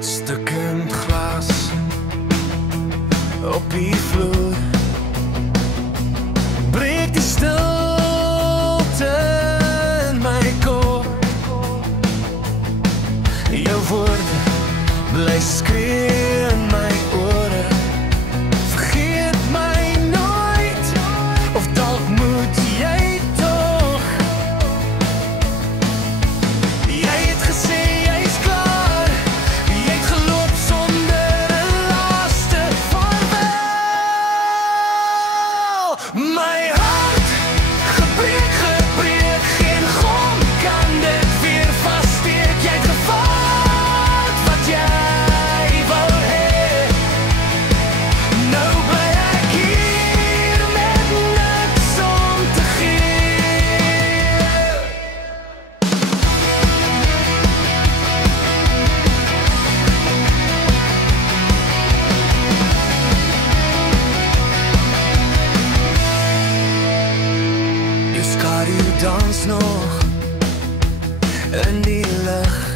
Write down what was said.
Stukkend glas op die vloer, breek die stilte in my kop. Jou woorde bly skree in my ore, vergeet my nooit, of dalk moet jy tog. Jy het gesê jy's klaar, jy het geloop sonder 'n laaste vaarwel. My hart gebreek, geen gom kan dit weer vassteek. Jy het gevat wat jy wou hê. Nou bly ek hier met niks om te gee. Jou skaduw dans nog in die lig.